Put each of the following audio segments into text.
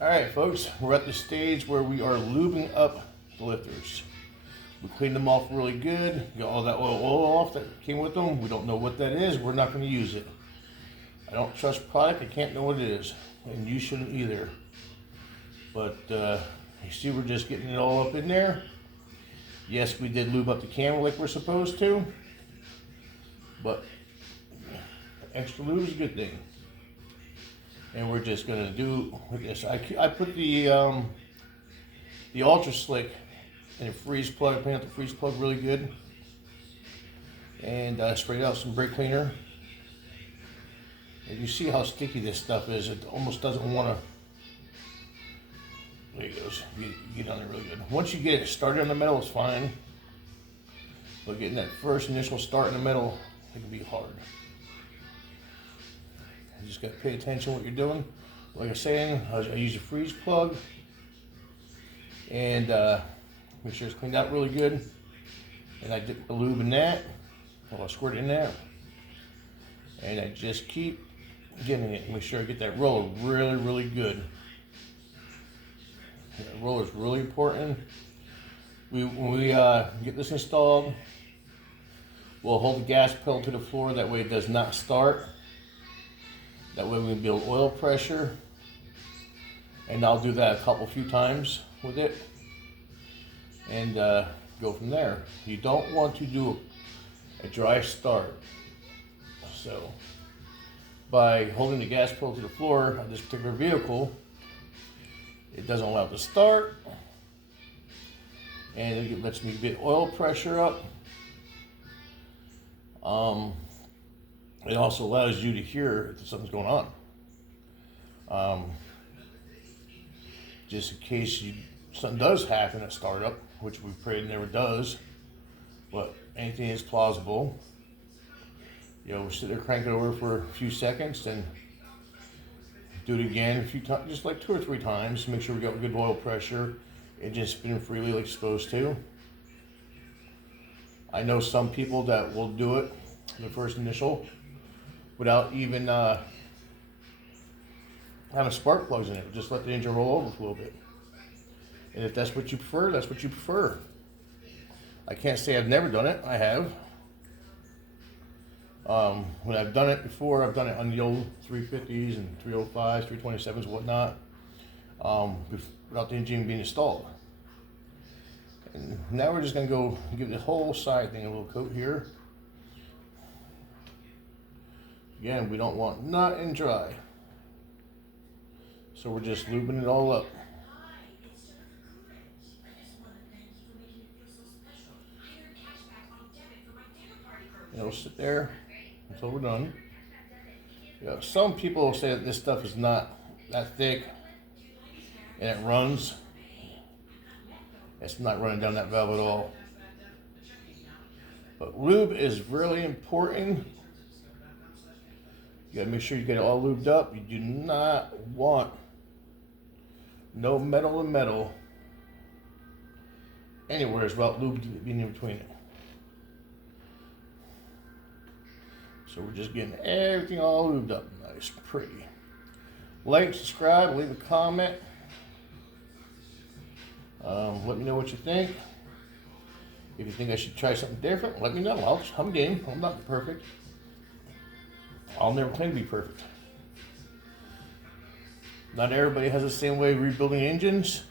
Alright folks, we're at the stage where we are lubing up the lifters. We cleaned them off really good, got all that oil off that came with them. We don't know what that is, we're not going to use it. I don't trust product, I can't know what it is, and you shouldn't either. But you see we're just getting it all up in there. Yes, we did lube up the camera like we're supposed to, but extra lube is a good thing. And we're just gonna do with this. I put the Ultra Slick in a freeze plug. I cleaned out the freeze plug really good, and sprayed out some brake cleaner. And you see how sticky this stuff is. It almost doesn't want to. There it goes. You get on there really good. Once you get it started in the metal, it's fine. But getting that first initial start in the metal, it can be hard. You just got to pay attention to what you're doing. Like I was saying, I use a freeze plug and make sure it's cleaned out really good. And I dip the lube in that. I squirt it in there. And I just keep getting it. Make sure I get that roller really, really good. That roller is really important. When we get this installed, we'll hold the gas pedal to the floor. That way it does not start. That way we can build oil pressure, and I'll do that a few times with it, and go from there. You don't want to do a dry start. So by holding the gas pedal to the floor of this particular vehicle, it doesn't allow it to start, and it lets me get oil pressure up. It also allows you to hear if something's going on. Just in case something does happen at startup, which we pray it never does, but anything is plausible. We'll sit there, crank it over for a few seconds, then do it again a few times, just like 2 or 3 times. Make sure we got good oil pressure and just spinning freely like it's supposed to. I know some people that will do it the first initial without even having spark plugs in it. Just let the engine roll over for a little bit. And if that's what you prefer, that's what you prefer. I can't say I've never done it. I have. When I've done it before, I've done it on the old 350s and 305s, 327s, and whatnot, without the engine being installed. And now we're just going to go give the whole side thing a little coat here. Again, we don't want nut and dry. So we're just lubing it all up. And it'll sit there until we're done. Some people say that this stuff is not that thick and it runs. It's not running down that valve at all. But lube is really important. You gotta make sure you get it all lubed up. You do not want no metal to metal anywhere without lube being in between it. So we're just getting everything all lubed up nice, pretty. Like, subscribe, leave a comment. Let me know what you think. If you think I should try something different, let me know. I'm game. I'm not perfect. I'll never claim to be perfect. Not everybody has the same way of rebuilding engines.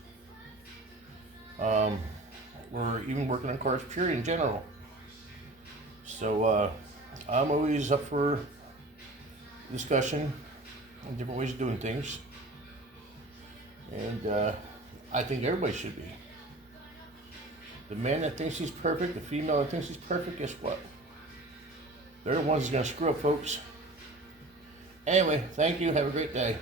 Or even working on cars, period, in general. So I'm always up for discussion on different ways of doing things. And I think everybody should be. The man that thinks he's perfect, the female that thinks he's perfect, guess what? They're the ones that's going to screw up, folks. Anyway, thank you. Have a great day.